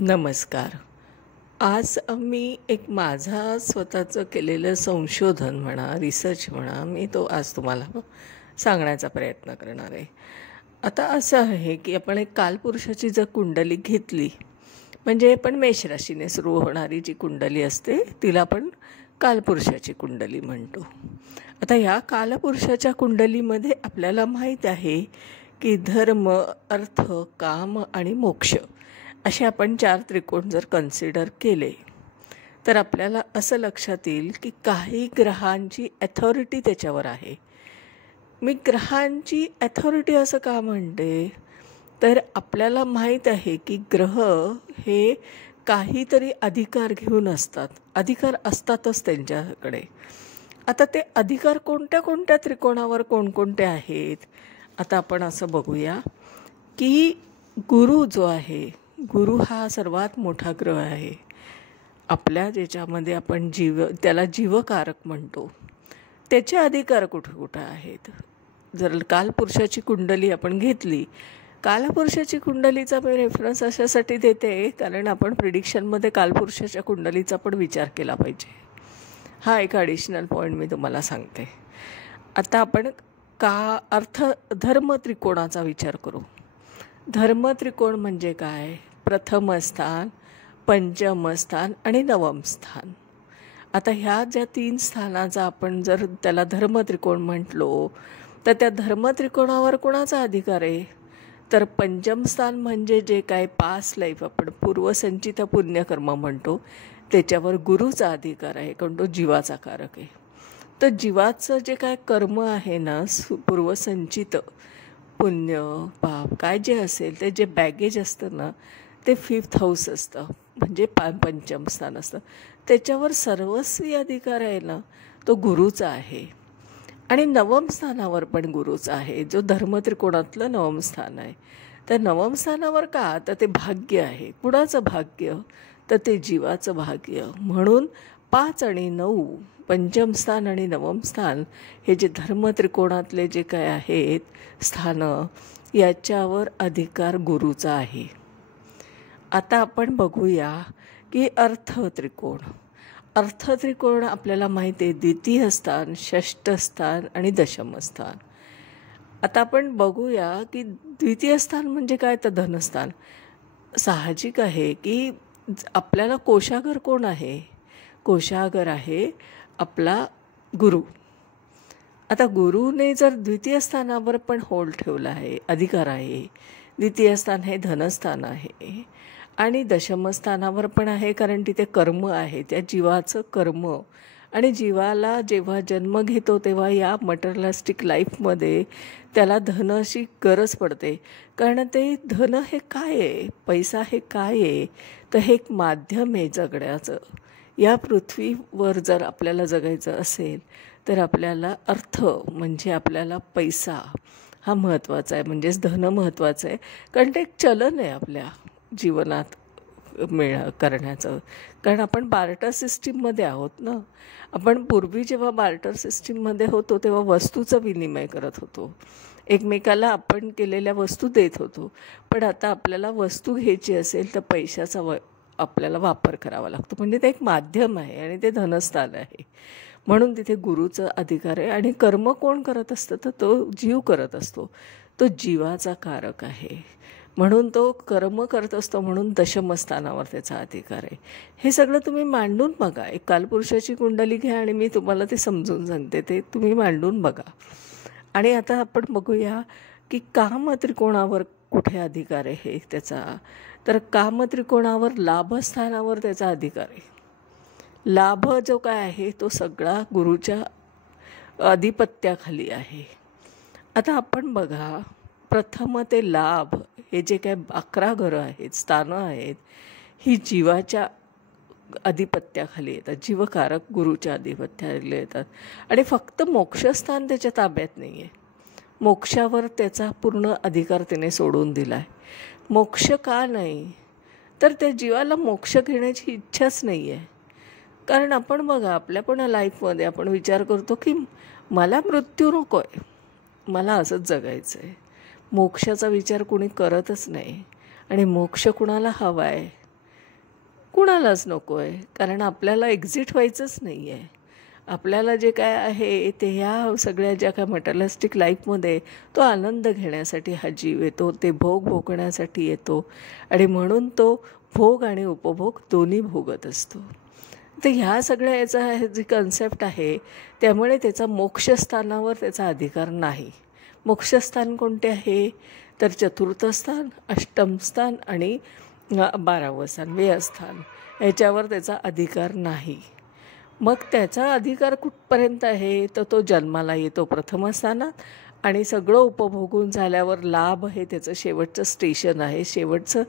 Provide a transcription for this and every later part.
नमस्कार. आज मी एक माझा स्वतःचं केलेलं संशोधन म्हणा, रिसर्च म्हणा, मी तो आज तुम्हाला सांगण्याचा प्रयत्न करणार आहे. आता असं आहे की आपण एक कालपुरुषाची जर कुंडली घेतली, म्हणजे पण मेष राशीने सुरू होणारी जी कुंडली असते तिला आपण कालपुरुषाची कुंडली म्हणतो. आता ह्या कालपुरुषाच्या कुंडलीमध्ये आपल्याला माहीत आहे की धर्म, अर्थ, काम आणि मोक्ष असे आपण 4 त्रिकोण जर कन्सिडर केले तर आपल्याला असं लक्षात येईल की काही ग्रहांची ॲथॉरिटी त्याच्यावर आहे. मी ग्रहांची ॲथॉरिटी असं का म्हणते, तर आपल्याला माहीत आहे की ग्रह हे काहीतरी अधिकार घेऊन असतात. अधिकार असतातच त्यांच्याकडे. आता ते अधिकार कोणत्या कोणत्या त्रिकोणावर कोणकोणते आहेत, आता आपण असं बघूया की गुरु जो आहे, गुरु हा सर्वात मोठा ग्रह आहे. आपल्या ज्याच्यामध्ये आपण त्याला जीवकारक म्हणतो, त्याचे अधिकार कुठे कुठं आहेत. जर कालपुरुषाची कुंडली आपण घेतली, कालपुरुषाची कुंडलीचा मी रेफरन्स अशासाठी देते कारण आपण प्रिडिक्शनमध्ये कालपुरुषाच्या कुंडलीचा पण विचार केला पाहिजे. हा एक ॲडिशनल पॉईंट मी तुम्हाला सांगते. आता आपण अर्थ धर्म त्रिकोणाचा विचार करू. धर्म त्रिकोण म्हणजे काय? प्रथम स्थान, पंचम स्थान आणि नवम स्थान. आता ह्या ज्या 3 स्थानाचा आपण जर त्याला धर्म त्रिकोण म्हटलो तर त्या धर्म त्रिकोणावर कोणाचा अधिकार आहे? तर पंचम स्थान म्हणजे जे काय पास्ट लाईफ आपण पूर्वसंचित पुण्यकर्म म्हणतो त्याच्यावर गुरुचा अधिकार आहे, कारण तो जीवाचा कारक आहे. तर जीवाचं जे काय कर्म आहे ना, पूर्वसंचित पुण्य पाप काय जे असेल ते जे बॅगेज असतं ना, ते 5th हाऊस असतं, म्हणजे पंचम स्थान असतं. त्याच्यावर सर्वस्वी अधिकार आहे ना, तो गुरुचा आहे. आणि नवम स्थानावर पण गुरुचा आहे, जो धर्मत्रिकोणातलं नवम स्थान आहे. तर नवम स्थानावर का? तर ते भाग्य आहे. कुणाचं भाग्य? तर ते जीवाचं भाग्य. म्हणून 5 आणि 9 पंचम स्थान आणि नवम स्थान हे जे धर्मत्रिकोणातले जे काय आहेत स्थानं, याच्यावर अधिकार गुरुचा आहे. आता आपण बघूया की अर्थ त्रिकोण. अर्थ त्रिकोण आपल्याला माहिती आहे, द्वितीय स्थान, षष्ठ स्थान आणि दशम स्थान. आता आपण बघूया की द्वितीय स्थान म्हणजे काय? तर धनस्थान. साहजिक आहे की आपल्याला कोशागर कोण आहे? कोशागर आहे आपला गुरु. आता गुरुने जर द्वितीय स्थानावर पण होल्ड ठेवला आहे, अधिकार आहे. द्वितीय स्थान हे धनस्थान आहे आणि दशमस्थानावर पण आहे, कारण तिथे कर्म आहे, त्या जीवाचं कर्म. आणि जीवाला जेव्हा जन्म घेतो तेव्हा या मटेरियलिस्टिक लाईफमध्ये त्याला धनाची गरज पडते. कारण ते धन हे काय आहे? पैसा हे काय आहे? तर हे एक माध्यम आहे जगण्याचं. या पृथ्वीवर जर आपल्याला जगायचं असेल तर आपल्याला अर्थ म्हणजे आपल्याला पैसा हा महत्त्वाचा आहे, म्हणजेच धन महत्त्वाचं आहे. कारण ते एक चलन आहे आपल्या जीवनात करण्याचं. कारण आपण बार्टर सिस्टीममध्ये आहोत ना. आपण पूर्वी जेव्हा बार्टर सिस्टीममध्ये होतो तेव्हा वस्तूचं विनिमय करत होतो, एकमेकाला आपण केलेल्या वस्तू देत होतो. पण आता आपल्याला वस्तू घ्यायची असेल तर पैशाचा आपल्याला वापर करावा लागतो. म्हणजे ते एक माध्यम आहे आणि ते धनस्थान आहे. म्हणून तिथे गुरुचा अधिकार आहे. आणि कर्म कोण करत असतं? तर तो जीव करत असतो. तो जीवाचा कारक आहे, म्हणून तो कर्म करत असतो. म्हणून दशमस्थानावर त्याचा अधिकार आहे. हे सगळं तुम्ही मांडून बघा. एक कालपुरुषाची कुंडली घ्या आणि मी तुम्हाला ते समजून सांगते, ते तुम्ही मांडून बघा. आणि आता आपण बघूया की कामत्रिकोणावर कुठे अधिकार आहे त्याचा. तर कामत्रिकोणावर लाभस्थानावर त्याचा अधिकार आहे. लाभ जो काय आहे तो सगळा गुरुच्या अधिपत्याखाली आहे. आता आपण बघा, प्रथम ते लाभ हे जे काय 11 घरं आहेत, स्थानं आहेत, ही जीवाच्या अधिपत्याखाली येतात. जीवकारक गुरुच्या अधिपत्याखाली येतात. आणि फक्त मोक्षस्थान त्याच्या ताब्यात नाही आहे. मोक्षावर त्याचा पूर्ण अधिकार त्याने सोडून दिला आहे. मोक्ष का नाही? तर त्या जीवाला मोक्ष घेण्याची इच्छाच नाही आहे. कारण आपण बघा, आपल्या पण लाईफमध्ये आपण विचार करतो की मला मृत्यू नको आहे, मला असंच जगायचं आहे. मोक्षाचा विचार कुणी करतच नाही. आणि मोक्ष कुणाला हवा आहे? कुणालाच नको आहे, कारण आपल्याला एक्झिट व्हायचंच नाही आहे. आपल्याला जे काय आहे ते ह्या सगळ्या ज्या काय मटेरियलिस्टिक लाईफमध्ये तो आनंद घेण्यासाठी हा जीव येतो, ते भोग भोगण्यासाठी येतो आणि म्हणून तो भोग आणि उपभोग दोन्ही भोगत असतो. तर ह्या सगळ्या याचा जी कन्सेप्ट आहे त्यामुळे त्याचा मोक्षस्थानावर त्याचा अधिकार नाही. मोक्षस्थान कोणते आहे तर चतुर्थ स्थान, अष्टम स्थान आणि 12वं स्थान व्ययस्थान, याच्यावर त्याचा अधिकार नाही. मग त्याचा अधिकार कुठपर्यंत आहे तर तो जन्माला येतो प्रथम स्थानात आणि सगळं उपभोगून झाल्यावर लाभ हे त्याचं शेवटचं स्टेशन आहे, शेवटचं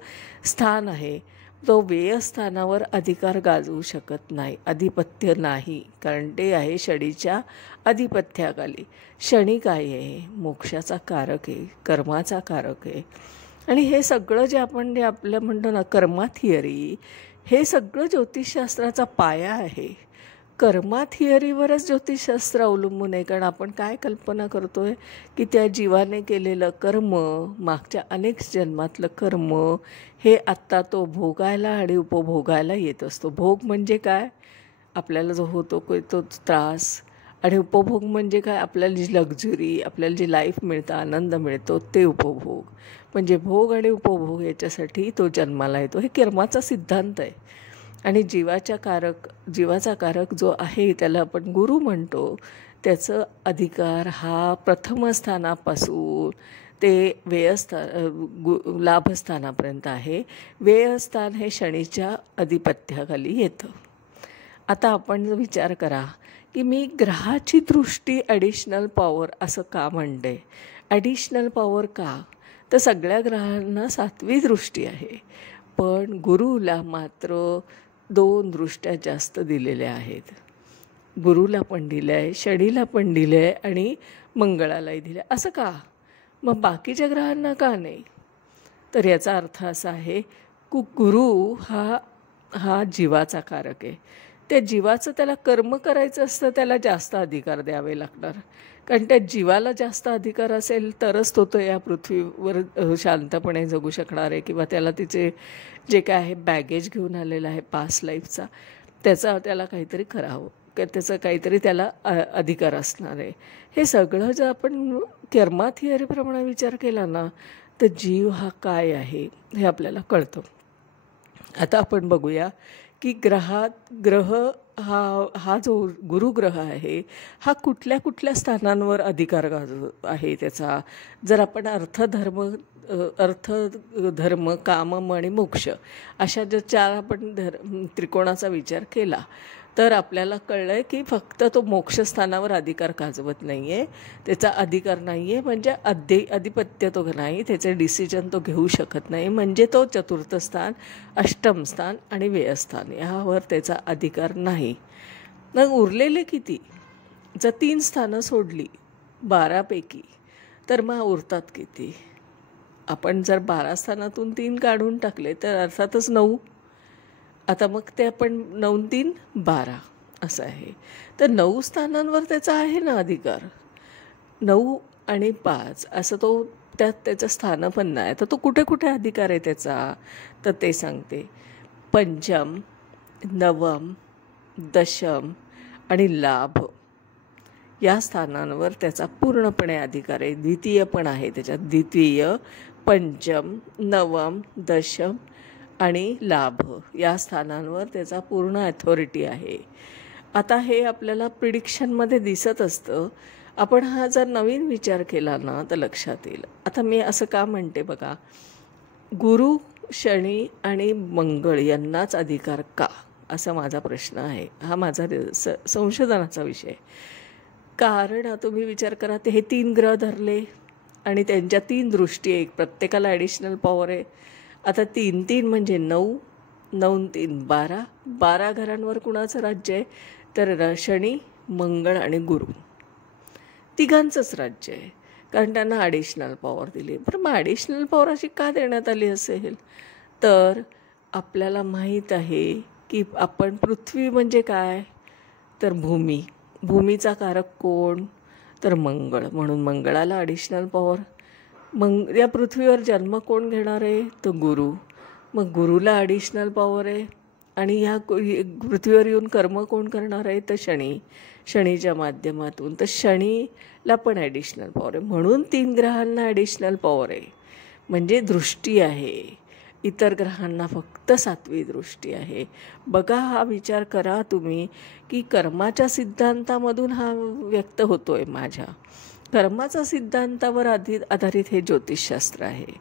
स्थान आहे. तो व्ययस्थानावर अधिकार गाजवू शकत नाही, अधिपत्य नाही, कारण ते आहे शनीच्या अधिपत्याखाली. शनी काय आहे? मोक्षाचा कारक आहे, कर्माचा कारक आहे. आणि हे सगळं जे आपण जे आपलं म्हणतो ना कर्मा थिअरी, हे सगळं ज्योतिषशास्त्राचा पाया आहे. कर्मा थिअरीवरच ज्योतिषशास्त्र अवलंबून आहे, कारण आपण काय कल्पना करतो आहे की त्या जीवाने केलेलं कर्म, मागच्या अनेक जन्मातलं कर्म हे आत्ता तो भोगायला आणि उपभोगायला येत असतो. भोग म्हणजे काय? आपल्याला जो होतो तो त्रास, आणि उपभोग म्हणजे काय? आपल्याला जी लक्झुरी, आपल्याला जी लाईफ मिळतं, आनंद मिळतो, ते उपभोग. म्हणजे भोग आणि उपभोग याच्यासाठी तो जन्माला येतो. हे कर्माचा सिद्धांत आहे. आणि जीवाचा कारक जो आहे त्याला आपण गुरु म्हणतो. त्याचं अधिकार हा प्रथम स्थानापासून ते लाभस्थानापर्यंत आहे. व्ययस्थान हे शनीच्या अधिपत्याखाली येतं. आता आपण विचार करा की मी ग्रहाची दृष्टी ॲडिशनल पॉवर असं का म्हणते. ॲडिशनल पॉवर का? तर सगळ्या ग्रहांना 7वी दृष्टी आहे, पण गुरुला मात्र 2 दृष्ट्या जास्त दिलेल्या आहेत. गुरुला पण दिलं आहे, शनीला पण दिलं आहे आणि मंगळालाही दिलं आहे. असं का? मग बाकीच्या ग्रहांना का नाही? तर याचा अर्थ असा आहे की गुरु हा जीवाचा कारक आहे. त्या जीवाचं त्याला कर्म करायचं असतं, त्याला जास्त अधिकार द्यावे लागणार, कारण त्या जीवाला जास्त अधिकार असेल तरच तो या पृथ्वीवर शांतपणे जगू शकणार आहे, किंवा त्याला तिचे जे काय आहे बॅगेज घेऊन आलेला आहे पास्ट लाईफचा, त्याला काहीतरी करावं, त्याचं काहीतरी त्याला अधिकार असणार आहे. हे सगळं जर आपण कर्मा थिअरीप्रमाणे विचार केला ना तर जीव हा काय आहे हे आपल्याला कळतं. आता आपण बघूया की ग्रह हा जो गुरुग्रह आहे हा कुठल्या कुठल्या स्थानांवर अधिकार गाजवत आहे त्याचा. जर आपण अर्थ धर्म काम आणि मोक्ष अशा जर 4 आपण त्रिकोणाचा विचार केला तर आपल्याला कळलं आहे की फक्त तो मोक्षस्थानावर अधिकार गाजवत नाही आहे, त्याचा अधिकार नाही आहे, म्हणजे अधिपत्य तो नाही, त्याचे डिसिजन तो घेऊ शकत नाही, म्हणजे तो चतुर्थ स्थान, अष्टम स्थान आणि व्ययस्थान यावर त्याचा अधिकार नाही. मग उरलेले किती? जर 3 स्थानं सोडली 12पैकी तर मग उरतात किती? आपण जर 12 स्थानातून 3 काढून टाकले तर अर्थातच 9. आता मग ते आपण 9 3 12 असं आहे. तर 9 स्थानांवर त्याचा आहे ना अधिकार. 9 आणि 5 असं तो त्याचं स्थान पण नाही. तर तो कुठे कुठे अधिकार आहे त्याचा तर ते सांगते. पंचम, नवम, दशम आणि लाभ या स्थानांवर त्याचा पूर्णपणे अधिकार आहे. द्वितीय पण आहे त्याच्यात. द्वितीय, पंचम, नवम, दशम आणि लाभ या स्थानांवर त्याचा पूर्ण अथॉरिटी आहे. आता हे आपल्याला प्रिडिक्शनमध्ये दिसत असतं. आपण हा जर नवीन विचार केला ना तर लक्षात येईल. आता मी असं का म्हणते बघा, गुरु, शनी आणि मंगळ यांनाच अधिकार का, असा माझा प्रश्न आहे. हा माझा संशोधनाचा विषय. कारण तुम्ही विचार करा, ते हे 3 ग्रह धरले आणि त्यांच्या 3 दृष्टी आहे, प्रत्येकाला ॲडिशनल पॉवर आहे. आता 3 3 म्हणजे 9, 9 3 12, 12 घरांवर कुणाचं राज्य आहे तर शनी, मंगळ आणि गुरु तिघांचंच राज्य आहे, कारण त्यांना ॲडिशनल पॉवर दिली. बरं, मग ॲडिशनल पॉवर अशी का देण्यात आली असेल तर आपल्याला माहीत आहे की आपण पृथ्वी म्हणजे काय तर भूमीचा कारक कोण तर मंगळ, म्हणून मंगळाला ॲडिशनल पॉवर. या पृथ्वीवर जन्म कोण घेणार आहे तर गुरु, मग गुरुला ॲडिशनल पॉवर आहे. आणि ह्या पृथ्वीवर येऊन कर्म कोण करणार आहे? तर शनी, शनीच्या माध्यमातून. तर शनीला पण ॲडिशनल पॉवर आहे, म्हणून 3 ग्रहांना ॲडिशनल पॉवर आहे. म्हणजे दृष्टी आहे. इतर ग्रहांना फक्त 7वी दृष्टी आहे. बघा, हा विचार करा तुम्ही की कर्माच्या सिद्धांतामधून हा व्यक्त होतो आहे. माझ्या कर्माचा सिद्धांतावर आधारित हे ज्योतिषशास्त्र आहे.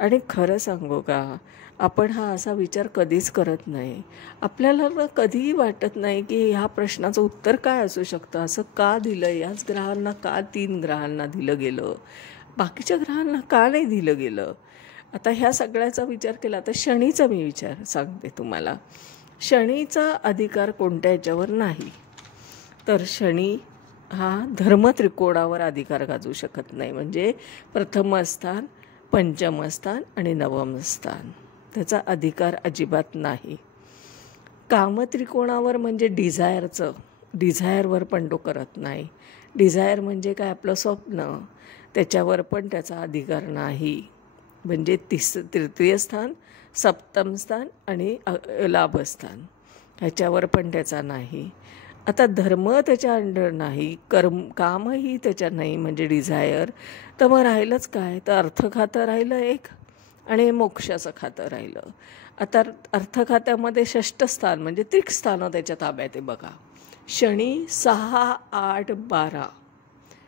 आणि खरं सांगू का, आपण हा असा विचार कधीच करत नाही. आपल्याला कधीही वाटत नाही की ह्या प्रश्नाचं उत्तर काय असू शकतं, असं का दिलं, याच ग्रहांना का 3 ग्रहांना दिलं गेलं, बाकीच्या ग्रहांना का नाही दिलं गेलं. आता ह्या सगळ्याचा विचार केला तर शनीचा मी विचार सांगते तुम्हाला. शनीचा अधिकार कोणत्या ह्याच्यावर नाही. तर शनी हा धर्मत्रिकोणावर अधिकार गाजवू शकत नाही. म्हणजे प्रथम स्थान, पंचम स्थान आणि नवम स्थान, त्याचा अधिकार अजिबात नाही. कामत्रिकोणावर म्हणजे डिझायरवर पण तो करत नाही. डिझायर म्हणजे काय? आपलं स्वप्न, त्याच्यावर पण त्याचा अधिकार नाही. म्हणजे तृतीय स्थान, सप्तम स्थान आणि लाभस्थान, ह्याच्यावर पण त्याचा नाही. आता धर्म त्याच्या अंडर नाही, कामही त्याच्या नाही, म्हणजे डिझायर. तर मग राहिलंच काय? तर अर्थखातं राहिलं एक आणि मोक्षाचं खातं राहिलं. आता अर्थखात्यामध्ये 6ष्ठ स्थान म्हणजे त्रिकस्थानं त्याच्या ताब्यात आहे. बघा, शनी 6, 8, 12,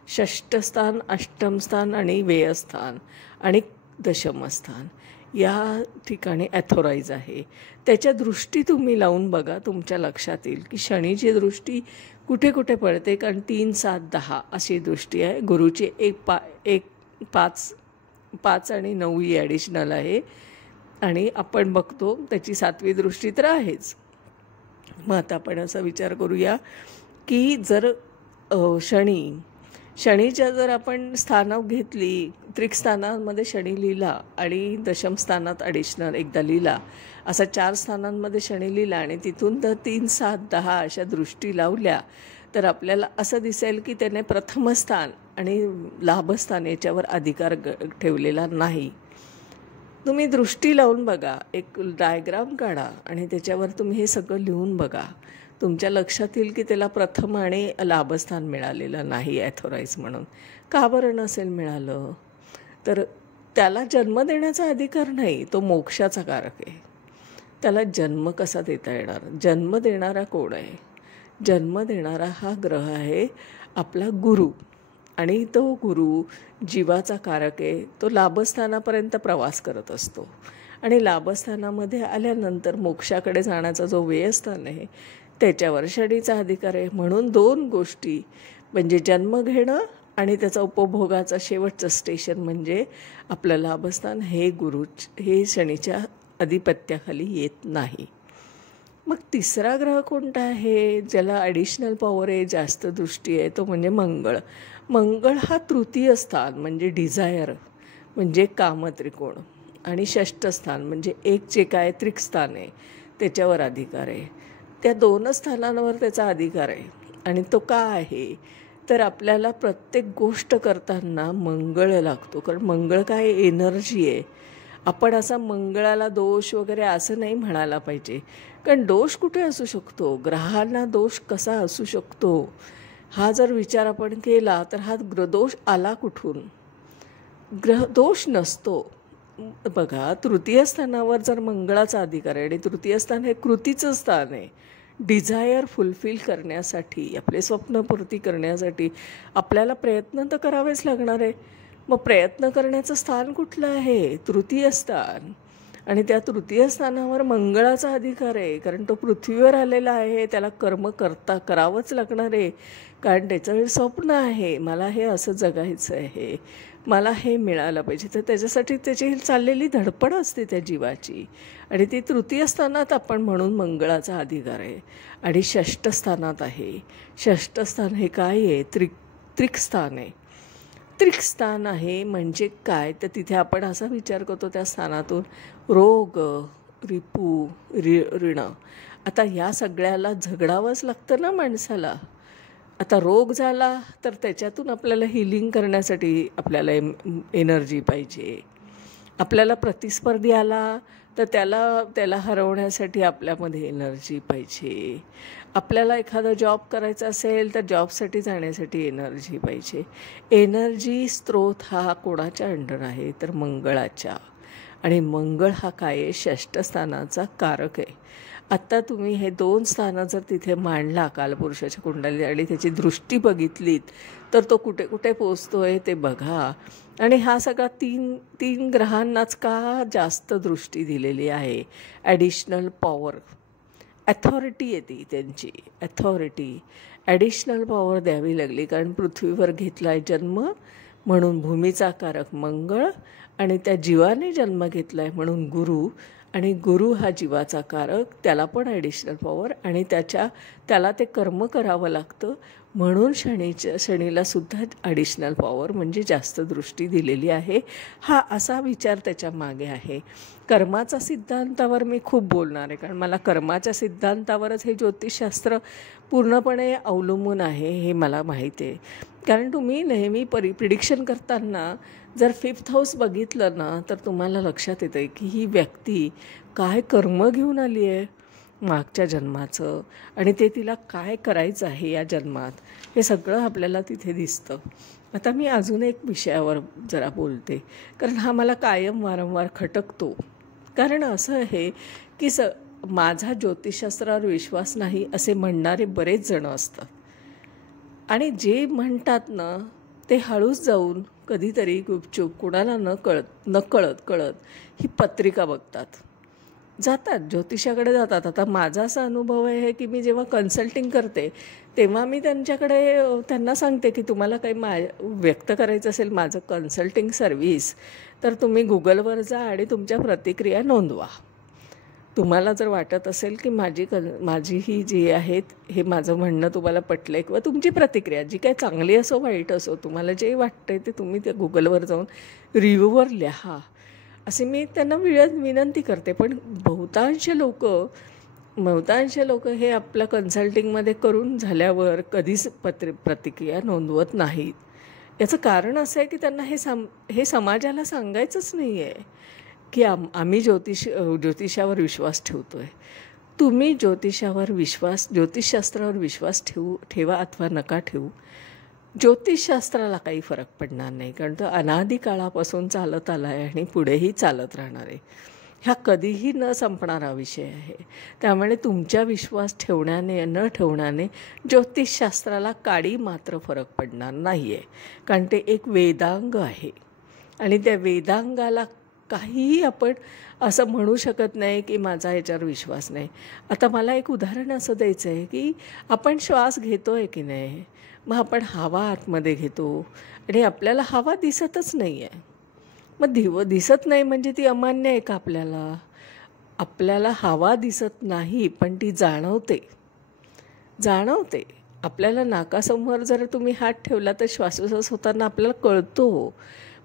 6ष्ठ स्थान, अष्टम स्थान आणि व्ययस्थान आणि दशमस्थान या ठिकाणी ॲथोराईज आहे. त्याच्या दृष्टी तुम्ही लावून बघा, तुमच्या लक्षात येईल की शनीची दृष्टी कुठे कुठे पडते. कारण 3, 7, 10 अशी दृष्टी आहे. गुरुची 5 आणि 9 ॲडिशनल आहे. आणि आपण बघतो त्याची 7वी दृष्टी तर आहेच. मग आता आपण असा विचार करूया की जर शनीच्या जर आपण स्थानं घेतली, त्रिकस्थानांमध्ये शनी लिहिला आणि दशम स्थानात ॲडिशनल एकदा लिहिला, असा 4 स्थानांमध्ये शनी लिहिला आणि तिथून तर 3, 7, 10 अशा दृष्टी लावल्या, तर आपल्याला असं दिसेल की त्याने प्रथम स्थान आणि लाभस्थान याच्यावर अधिकार ठेवलेला नाही. तुम्ही दृष्टी लावून बघा, एक डायग्राम काढा आणि त्याच्यावर तुम्ही हे सगळं लिहून बघा. तुमच्या लक्षात येईल की त्याला प्रथम आणि लाभस्थान मिळालेलं नाही ॲथोराईज म्हणून. का बरं नसेल मिळालं? तर त्याला जन्म देण्याचा अधिकार नाही, तो मोक्षाचा कारक आहे. त्याला जन्म कसा देता येणार? जन्म देणारा कोण आहे? जन्म देणारा हा ग्रह आहे आपला गुरु. आणि तो गुरु जीवाचा कारक आहे. तो लाभस्थानापर्यंत प्रवास करत असतो आणि लाभस्थानामध्ये आल्यानंतर मोक्षाकडे जाण्याचा जो व्ययस्थान आहे त्याच्यावर शनीचा अधिकार आहे. म्हणून 2 गोष्टी म्हणजे जन्म घेणं आणि त्याचा उपभोगाचा शेवटचं स्टेशन म्हणजे आपलं लाभस्थान हे शनीच्या अधिपत्याखाली येत नाही. मग तिसरा ग्रह कोणता आहे ज्याला ॲडिशनल पॉवर आहे, जास्त दृष्टी आहे? तो म्हणजे मंगळ. मंगळ हा तृतीय स्थान म्हणजे डिझायर म्हणजे कामत्रिकोण आणि 6ष्ठ स्थान म्हणजे एक जे काय त्रिकस्थान आहे त्याच्यावर अधिकार आहे. त्या 2 स्थानांवर त्याचा अधिकार आहे. आणि तो का आहे? तर आपल्याला प्रत्येक गोष्ट करताना मंगळ लागतो. कारण मंगळ काय? एनर्जी आहे. आपण असा मंगळाला दोष वगैरे असं नाही म्हणायला पाहिजे. कारण दोष कुठे असू शकतो? ग्रहांना दोष कसा असू शकतो? हा जर विचार आपण केला तर हा ग्रहदोष आला कुठून? ग्रहदोष नसतो. बघा, तृतीय स्थानावर जर मंगळाचा अधिकार आहे आणि तृतीय स्थान हे कृतीचं स्थान आहे. डिझायर फुलफिल करण्यासाठी, आपले स्वप्नपूर्ती करण्यासाठी आपल्याला प्रयत्न तर करावेच लागणार आहे. मग प्रयत्न करण्याचं स्थान कुठलं आहे? तृतीय स्थान. आणि त्या तृतीय स्थानावर मंगळाचा अधिकार आहे. कारण तो पृथ्वीवर आलेला आहे, त्याला कर्म करावंच लागणार आहे. कारण त्याचं स्वप्न आहे, मला हे असं जगायचं आहे, मला हे मिळालं पाहिजे. तर त्याच्यासाठी त्याची चाललेली धडपड असते त्या जीवाची. आणि ती तृतीय स्थानात आपण म्हणून मंगळाचा अधिकार आहे. आणि 6ष्ठ स्थानात आहे. 6ष्ठ स्थान हे काय आहे? त्रिकस्थान आहे. त्रिकस्थान आहे म्हणजे काय? तर तिथे आपण असा विचार करतो त्या स्थानातून रोग, रिपू, ऋण. आता या सगळ्याला झगडावंच लागतं ना माणसाला. आता रोग झाला तर त्याच्यातून आपल्याला हिलिंग करण्यासाठी आपल्याला एनर्जी पाहिजे. आपल्याला प्रतिस्पर्धी आला तर त्याला त्याला हरवण्यासाठी आपल्यामध्ये एनर्जी पाहिजे. आपल्याला एखादा जॉब करायचा असेल तर जॉबसाठी जाण्यासाठी एनर्जी पाहिजे. एनर्जी स्रोत हा कोणाच्या अंडर आहे तर मंगळाच्या. आणि मंगळ हा काय आहे, षष्ठ स्थानाचा कारक आहे. आत्ता तुम्ही हे 2 स्थानं जर तिथे मांडला कालपुरुषाच्या कुंडलीत आणि त्याची दृष्टी बघितलीत तर तो कुठे कुठे पोचतोय ते बघा. आणि हा सगळा तीन ग्रहांनाच का जास्त दृष्टी दिलेली आहे. ॲडिशनल पॉवर, अथॉरिटी आहे ती त्यांची, अथॉरिटी, ॲडिशनल पॉवर द्यावी लागली. कारण पृथ्वीवर घेतला आहे जन्म म्हणून भूमीचा कारक मंगळ, आणि त्या जीवाने जन्म घेतला आहे म्हणून गुरु, आणि गुरु हा जीवाचा कारक, त्याला पण ॲडिशनल पॉवर, आणि त्याला ते कर्म करावं लागतं म्हणून शनीला सुद्धा ॲडिशनल पॉवर म्हणजे जास्त दृष्टी दिलेली आहे. हा असा विचार त्याच्या मागे आहे. कर्माचा सिद्धांतावर मी खूप बोलणार आहे, कारण मला कर्माच्या सिद्धांतावरच हे ज्योतिषशास्त्र पूर्णपणे अवलंबून आहे हे मला माहिती आहे. कारण तुम्ही नेहमी प्रिडिक्शन करताना जर 5th हाऊस बघितलं ना तर तुम्हाला लक्षात येतं की ही व्यक्ती काय कर्म घेऊन आली आहे मागच्या जन्माचं, आणि ते तिला काय करायचं आहे या जन्मात, हे सगळं आपल्याला तिथे दिसतं. आता मी अजून एक विषयावर जरा बोलते, कारण हा मला कायम वारंवार खटकतो. कारण असं आहे की माझा ज्योतिषशास्त्रावर विश्वास नाही असे म्हणणारे बरेच जण असतात, आणि जे म्हणतात ना ते हळूच जाऊन कधीतरी गुपचूप कुणाला कळत ही पत्रिका बघतात, जातात ज्योतिषाकडे जातात. आता माझा असा अनुभव आहे की मी जेव्हा कन्सल्टिंग करते तेव्हा मी त्यांना सांगते की तुम्हाला काही व्यक्त करायचं असेल माझं कन्सल्टिंग सर्व्हिस तर तुम्ही गुगलवर जा आणि तुमच्या प्रतिक्रिया नोंदवा. तुम्हाला जर वाटत असेल की माझी ही जी आहेत हे माझं म्हणणं तुम्हाला पटलं आहे, किंवा तुमची प्रतिक्रिया जी काही चांगली असो वाईट असो तुम्हाला जे वाटतं आहे ते तुम्ही त्या गुगलवर जाऊन रिव्ह्यूवर लिहा असे मी त्यांना विनंती करते. पण बहुतांश लोक हे आपल्या कन्सल्टिंगमध्ये करून झाल्यावर कधीच प्रतिक्रिया नोंदवत नाहीत. याचं कारण असं आहे की त्यांना हे समाजाला सांगायचंच नाही आहे की आम्ही ज्योतिषावर विश्वास ठेवतो आहे. तुम्ही ज्योतिषशास्त्रावर विश्वास ठेवा अथवा नका ठेवू, ज्योतिषशास्त्राला काही फरक पडणार नाही, कारण तो अनादी काळापासून चालत आला आहे आणि पुढेही चालत राहणार आहे. हा कधीही न संपणारा विषय आहे. त्यामुळे तुमच्या विश्वास ठेवण्याने न ठेवण्याने ज्योतिषशास्त्राला काडी मात्र फरक पडणार नाही आहे, कारण ते एक वेदांग आहे आणि त्या वेदांगाला काहीही आपण असं म्हणू शकत नाही की माझा याच्यावर विश्वास नाही. आता मला एक उदाहरण असं द्यायचं आहे की आपण श्वास घेतो आहे की नाही, मग आपण हवा आतमध्ये घेतो आणि आपल्याला हवा दिसतच नाही आहे. मग दिसत नाही म्हणजे ती अमान्य आहे का आपल्याला? आपल्याला हवा दिसत नाही पण ती जाणवते. आपल्याला नाकासमोर जर तुम्ही हात ठेवला तर श्वासोच्छ्वास होताना आपल्याला कळतो.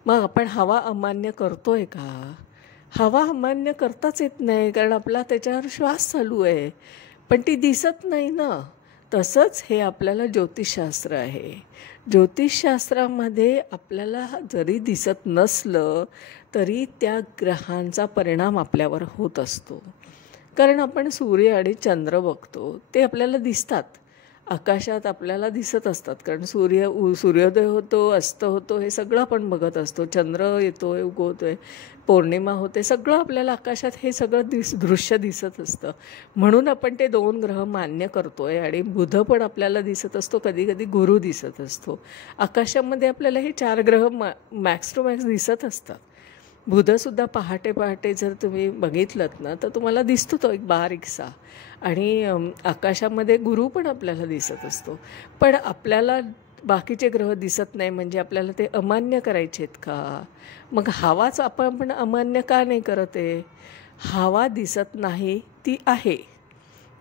मग आपण हवा अमान्य करतोय का? हवा अमान्य करताच येत नाही, कारण आपला त्याच्यावर श्वास चालू आहे पण ती दिसत नाही ना. तसंच हे आपल्याला ज्योतिषशास्त्र आहे. ज्योतिषशास्त्रामध्ये आपल्याला जरी दिसत नसलं तरी त्या ग्रहांचा परिणाम आपल्यावर होत असतो. कारण आपण सूर्य आणि चंद्र बघतो, ते आपल्याला दिसतात, आकाशात आपल्याला दिसत असतात. कारण सूर्योदय होतो, अस्त होतो, हे सगळं आपण बघत असतो. चंद्र येतोय, उगवतोय, पौर्णिमा होते, सगळं आपल्याला आकाशात हे सगळं दृश्य दिसत असतं. म्हणून आपण ते 2 ग्रह मान्य करतोय. आणि बुध पण आपल्याला दिसत असतो, कधी कधी गुरु दिसत असतो. आकाशामध्ये आपल्याला हे 4 ग्रह मॅक्स टू मॅक्स दिसत असतात. बुधसुद्धा पहाटे जर तुम्ही बघितलं ना तर तुम्हाला दिसतो तो एक बारीकसा. आणि आकाशामध्ये गुरु पण आपल्याला दिसत असतो. पण आपल्याला बाकीचे ग्रह दिसत नाही म्हणजे आपल्याला ते अमान्य करायचे आहेत का? मग हवाच आपण अमान्य का नाही करत आहे? हवा दिसत नाही ती आहे.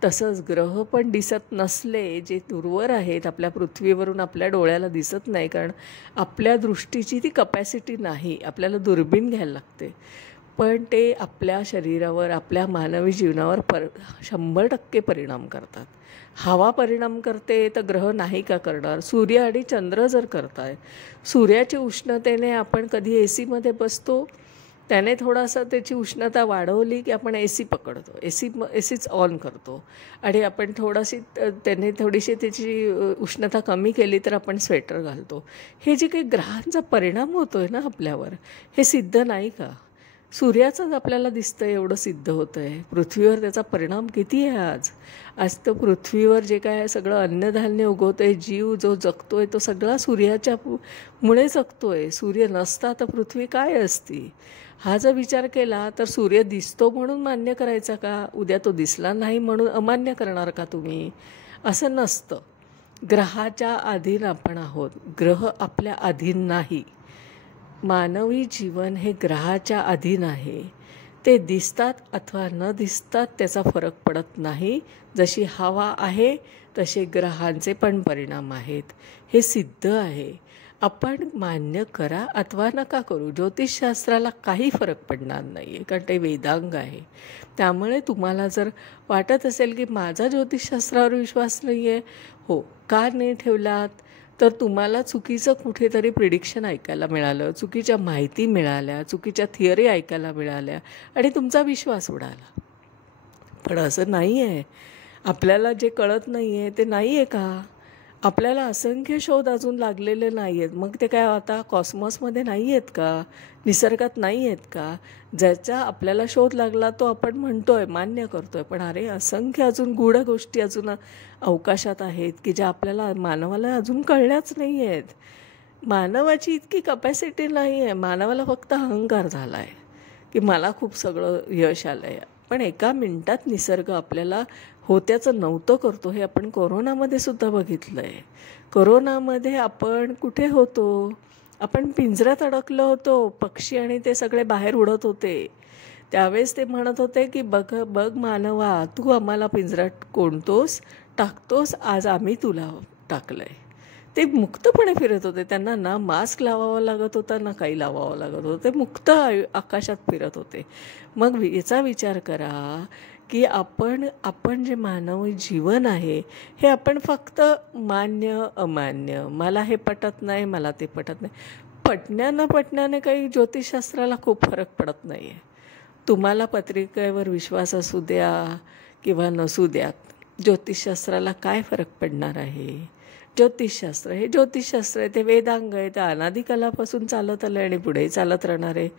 तसंच ग्रह पण दिसत नसले जे दूरवर आहेत आपल्या पृथ्वीवरून आपल्या डोळ्याला दिसत नाही, कारण आपल्या दृष्टीची ती कपॅसिटी नाही, आपल्याला दुर्बीण घ्यायला लागते. पण ते आपल्या शरीरावर, आपल्या मानवी जीवनावर 100% परिणाम करतात. हवा परिणाम करते तर ग्रह नाही का करणार? सूर्य आणि चंद्र जर करताय, सूर्याच्या उष्णतेने आपण कधी AC मध्ये बसतो, त्याने थोडासा त्याची उष्णता वाढवली की आपण AC पकडतो, एसीच ऑन करतो आणि आपण त्याने थोडीशी त्याची उष्णता कमी केली तर आपण स्वेटर घालतो. हे जे काही ग्रहांचा परिणाम होतो आहे ना आपल्यावर, हे सिद्ध नाही का? सूर्याचंच आपल्याला दिसतं आहे एवढं सिद्ध होतं आहे. पृथ्वीवर त्याचा परिणाम किती आहे आज तर पृथ्वीवर जे काय सगळं अन्नधान्य उगवतं आहे, जीव जो जगतो आहे तो सगळा सूर्याच्या मुळे जगतो आहे. सूर्य नसता तर पृथ्वी काय असती? हा जर विचार केला तर सूर्य दिसतो म्हणून मान्य करायचा का? उद्या तो दिसला नाही म्हणून अमान्य करणार का तुम्ही? असं नसतं. ग्रहाच्या अधीन आपण आहोत, ग्रह आपल्या अधीन नाही. मानवी जीवन हे ग्रहाच्या अधीन आहे. ते दिसतात अथवा न दिसतात त्याचा फरक पडत नाही. जशी हवा आहे तसे ग्रहांचे पण परिणाम आहेत. हे सिद्ध आहे. आपण मान्य करा अथवा नका करू, ज्योतिषशास्त्राला काही फरक पडणार नाही आहे, कारण ते वेदांग आहे. त्यामुळे तुम्हाला जर वाटत असेल की माझा ज्योतिषशास्त्रावर विश्वास नाही आहे, हो, का नाही ठेवलात? तर तुम्हाला चुकीचं कुठेतरी प्रिडिक्शन ऐकायला मिळालं, चुकीच्या माहिती मिळाल्या, चुकीच्या थिअरी ऐकायला मिळाल्या आणि तुमचा विश्वास उडाला. पण असं नाही आहे. आपल्याला जे कळत नाही आहे ते नाही आहे का? आपल्याला असंख्य शोध अजून लागलेले नाही आहेत. मग ते काय आता कॉस्मॉसमध्ये नाही आहेत का? निसर्गात नाही आहेत का? ज्याचा आपल्याला शोध लागला तो आपण म्हणतो आहे, मान्य करतो आहे. पण अरे असंख्य अजून गूढ गोष्टी अजून अवकाशात आहेत की ज्या आपल्याला मानवाला अजून कळल्याच नाही आहेत. मानवाची इतकी कपॅसिटी नाही आहे. मानवाला फक्त अहंकार झाला आहे की मला खूप सगळं यश आलं आहे. पण एका मिनिटात निसर्ग आपल्याला होत्याचं नव्हतं करतो. हे आपण कोरोनामध्ये सुद्धा बघितलं आहे. कोरोनामध्ये आपण कुठे होतो? आपण पिंजऱ्यात अडकलो होतो. पक्षी आणि ते सगळे बाहेर उडत होते. त्यावेळेस ते म्हणत होते की बघ मानवा, तू आम्हाला पिंजऱ्यात कोंडतोस, टाकतोस, आज आम्ही तुला टाकलं आहे. ते मुक्तपणे फिरत होते. त्यांना ना मास्क लावावा लागत होता ना काही लावावं लागत होतं. ते मुक्त आकाशात फिरत होते. मग याचा विचार करा की आपण जे मानवी जीवन आहे हे आपण फक्त मान्य अमान्य, मला हे पटत नाही, मला ते पटत नाही, पटण्याने काही ज्योतिषशास्त्राला खूप फरक पडत नाही आहे. तुम्हाला पत्रिकेवर विश्वास असू द्या किंवा नसू द्या, ज्योतिषशास्त्राला काय फरक पडणार आहे? ज्योतिषशास्त्र हे ज्योतिषशास्त्र आहे, ते वेदांग आहे, ते अनादिकालापासून चालत आलं आणि पुढेही चालत राहणार आहे.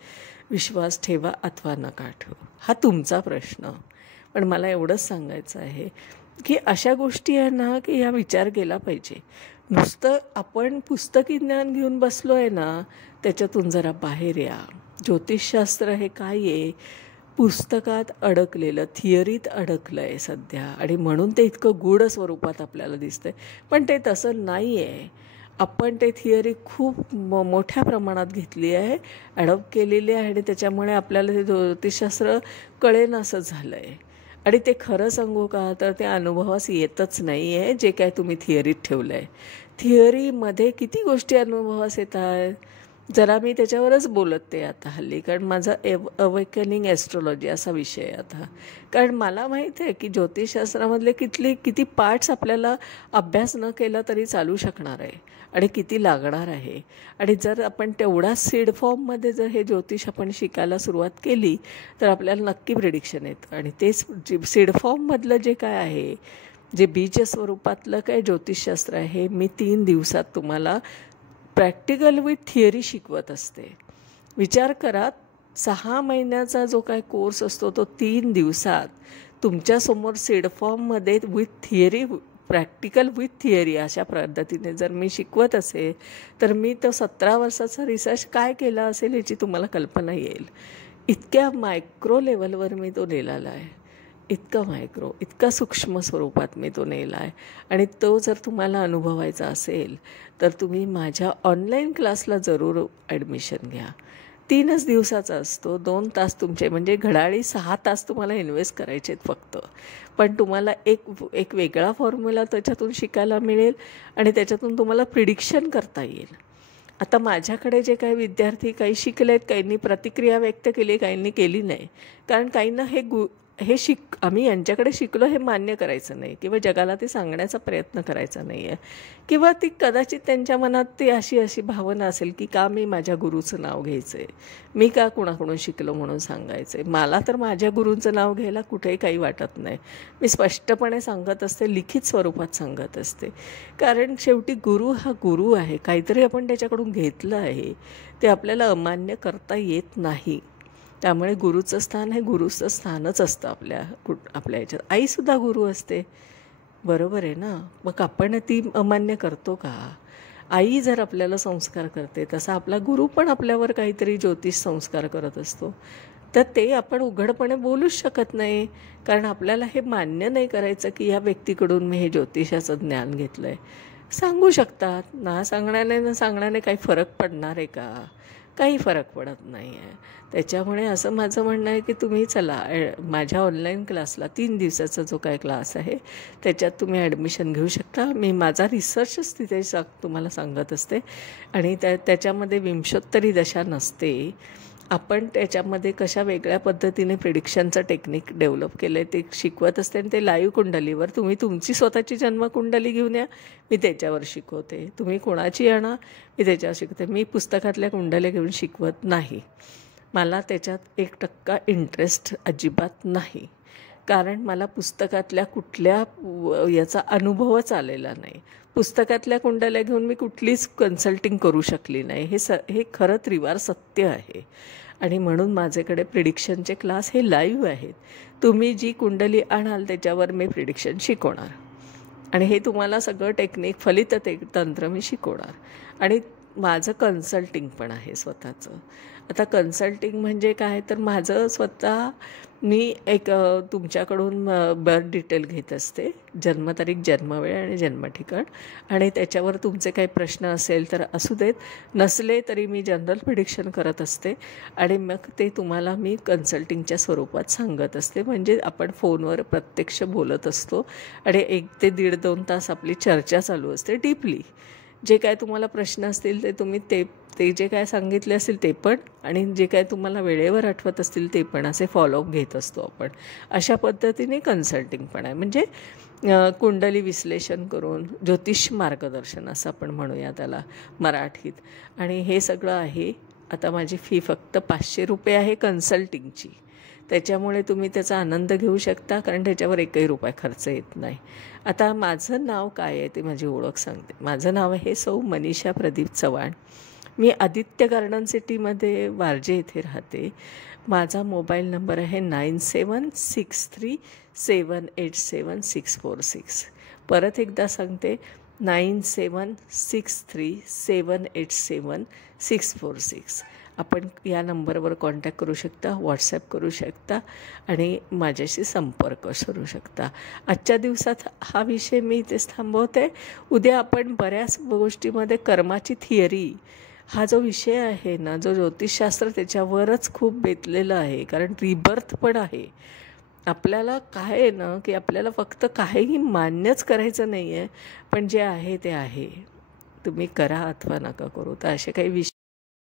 विश्वास ठेवा अथवा नका ठेवू, हा तुमचा प्रश्न. पण मला एवढंच सांगायचं आहे की अशा गोष्टी आहे ना की ह्या विचार केला पाहिजे. नुसतं आपण पुस्तकी ज्ञान घेऊन बसलो आहे ना, त्याच्यातून जरा बाहेर या. ज्योतिषशास्त्र हे काय आहे? पुस्तकात अडकलेलं, थिअरीत अडकलं आहे सध्या, आणि म्हणून ते इतकं गूढ स्वरूपात आपल्याला दिसतं आहे. पण ते तसं नाही आहे. आपण ते थिअरी खूप मोठ्या प्रमाणात घेतली आहे, ॲडॉप्ट केलेली आहे, आणि त्याच्यामुळे आपल्याला ते ज्योतिषशास्त्र कळेनासं झालं आहे. आणि ते खरं सांगू का, तर ते अनुभवास येतच नाही आहे जे काय तुम्ही थिअरीत ठेवलं आहे. थिअरीमध्ये किती गोष्टी अनुभवास येतात. जरा मी त्याच्यावरच बोलते आता हल्ली, कारण माझा अवेकनिंग ॲस्ट्रॉलॉजी असा विषय आहे आता. कारण मला माहीत आहे की ज्योतिषशास्त्रामधले किती पार्ट्स आपल्याला अभ्यास न केला तरी चालू शकणार आहे आणि किती लागणार आहे. आणि जर आपण तेवढा सीड फॉर्ममध्ये जर हे ज्योतिष आपण शिकायला सुरुवात केली तर आपल्याला नक्की प्रिडिक्शन येतं. आणि तेच सीड फॉर्ममधलं जे काय आहे, जे बीज स्वरूपातलं काय ज्योतिषशास्त्र आहे, हे मी 3 दिवसात तुम्हाला प्रॅक्टिकल विथ थिअरी शिकवत असते. विचार करा, 6 महिन्याचा जो काय कोर्स असतो तो 3 दिवसात तुमच्यासमोर सीड फॉर्ममध्ये with theory, practical with theory अशा पद्धतीने जर मी शिकवत असेल तर मी तो 17 वर्षाचा रिसर्च काय केला असेल याची तुम्हाला कल्पना येईल. इतक्या मायक्रो लेवलवर मी तो नेलेला आहे, इतका सूक्ष्म स्वरूपात मी तो नेला आहे. आणि तो जर तुम्हाला अनुभवायचा असेल तर तुम्ही माझ्या ऑनलाईन क्लासला जरूर ॲडमिशन घ्या. 3च दिवसाचा असतो. 2 तास तुमचे, म्हणजे घड्याळी 6 तास तुम्हाला इन्व्हेस्ट करायचे आहेत फक्त. पण तुम्हाला एक वेगळा फॉर्म्युला त्याच्यातून शिकायला मिळेल आणि त्याच्यातून तुम्हाला प्रिडिक्शन करता येईल. आता माझ्याकडे जे काही विद्यार्थी काही शिकलेत, काहींनी प्रतिक्रिया व्यक्त केली, काहींनी केली नाही. कारण काहींना हे आम्ही यांच्याकडे शिकलो हे मान्य करायचं नाही किंवा जगाला ते सांगण्याचा प्रयत्न करायचा नाही आहे. किंवा ती कदाचित त्यांच्या मनात ती अशी अशी भावना असेल की का मी माझ्या गुरुचं नाव घ्यायचं आहे, मी का कुणाकडून शिकलो म्हणून सांगायचं आहे. मला तर माझ्या गुरूंचं नाव घ्यायला कुठेही काही वाटत नाही. मी स्पष्टपणे सांगत असते, लिखित स्वरूपात सांगत असते. कारण शेवटी गुरु हा गुरु आहे. काहीतरी आपण त्याच्याकडून घेतलं आहे, ते आपल्याला अमान्य करता येत नाही. त्यामुळे गुरुचं स्थान हे गुरुचं स्थानच असतं आपल्या ह्याच्यात. आईसुद्धा गुरु असते, बरोबर आहे ना. मग आपण ती अमान्य करतो का? आई जर आपल्याला संस्कार करते तसा आपला गुरु पण आपल्यावर काहीतरी ज्योतिष संस्कार करत असतो. तर ते आपण उघडपणे बोलूच शकत नाही, कारण आपल्याला हे मान्य नाही करायचं की ह्या व्यक्तीकडून मी हे ज्योतिषाचं ज्ञान घेतलं आहे. सांगू शकतात ना, सांगण्याने काही फरक पडणार आहे का? काही फरक पडत नाही आहे. त्याच्यामुळे असं माझं म्हणणं आहे की तुम्ही चला माझ्या ऑनलाईन क्लासला 3 दिवसाचा जो काय क्लास आहे त्याच्यात तुम्ही ॲडमिशन घेऊ शकता. मी माझा रिसर्चच तिथे तुम्हाला सांगत असते आणि त्याच्यामध्ये विंशोत्तरी दशा नसते. आपण त्याच्यामध्ये कशा वेगळ्या पद्धतीने प्रिडिक्शनचं टेक्निक डेव्हलप केलं आहे ते शिकवत असते आणि ते लाईव्ह कुंडलीवर तुम्ही तुमची स्वतःची जन्मकुंडली घेऊन या, मी त्याच्यावर शिकवते. तुम्ही कोणाची आणा, मी त्याच्यावर शिकवते. मी पुस्तकातल्या कुंडल्या घेऊन शिकवत नाही. मला त्याच्यात 1% इंटरेस्ट अजिबात नाही, कारण मला पुस्तकातल्या कुठल्या याचा अनुभवच आलेला नाही. पुस्तकातल्या कुंडल्या घेऊन मी कुठलीच कन्सल्टिंग करू शकली नाही. हे खरं त्रिवार सत्य आहे. आणि म्हणून माझ्याकडे प्रिडिक्शनचे क्लास हे लाईव्ह आहेत. तुम्ही जी कुंडली आणाल त्याच्यावर मी प्रिडिक्शन शिकवणार आणि हे तुम्हाला सगळं टेक्निक फलित तंत्र मी शिकवणार. आणि माझं कन्सल्टिंग पण आहे स्वतःचं. आता कन्सल्टिंग म्हणजे काय, तर माझं स्वतः मी एक तुमच्याकडून बर्थ डिटेल घेत असते, जन्मतारीख, जन्मवेळ आणि जन्मठिकाण, आणि त्याच्यावर तुमचे काही प्रश्न असेल तर असू देत, नसले तरी मी जनरल प्रिडिक्शन करत असते आणि मग ते तुम्हाला मी कन्सल्टिंगच्या स्वरूपात सांगत असते. म्हणजे आपण फोनवर प्रत्यक्ष बोलत असतो आणि 1 ते 1.5-2 तास आपली चर्चा चालू असते डीपली. जे काय तुम्हाला प्रश्न असतील ते तुम्ही ते जे काय सांगितले असतील ते पण, आणि जे काय तुम्हाला वेळेवर आठवत असतील ते पण, असे फॉलोअप घेत असतो आपण. अशा पद्धतीने कन्सल्टिंग पण आहे. म्हणजे कुंडली विश्लेषण करून ज्योतिष मार्गदर्शन असं आपण म्हणूया त्याला मराठीत. आणि हे सगळं आहे. आता माझी फी फक्त 500 रुपये आहे कन्सल्टिंगची. त्याच्यामुळे तुम्ही त्याचा आनंद घेऊ शकता, कारण त्याच्यावर 1ही रुपया खर्च येत नाही. आता माझं नाव काय आहे ते माझी ओळख सांगते. माझं नाव आहे सौ मनीषा प्रदीप चव्हाण. मी आदित्य गार्डन सिटीमध्ये वारजे इथे राहते. माझा मोबाईल नंबर आहे 9763787646. परत एकदा सांगते, 9763787646. आपण या नंबरवर कॉन्टॅक्ट करू शकता, व्हॉट्सॲप करू शकता आणि माझ्याशी संपर्क करू शकता. आजच्या दिवसात हा विषय मी इथेच थांबवते. उद्या आपण बऱ्याच गोष्टीमध्ये कर्माची थिअरी हा जो विषय आहे ना, जो ज्योतिषशास्त्र त्याच्यावरच खूप बेतलेलं आहे. कारण रिबर्थ पण आहे. आपल्याला काय आहे ना, की आपल्याला फक्त काहीही मान्यच करायचं नाही आहे, पण जे आहे ते आहे. तुम्ही करा अथवा नका करू. तर असे काही विषय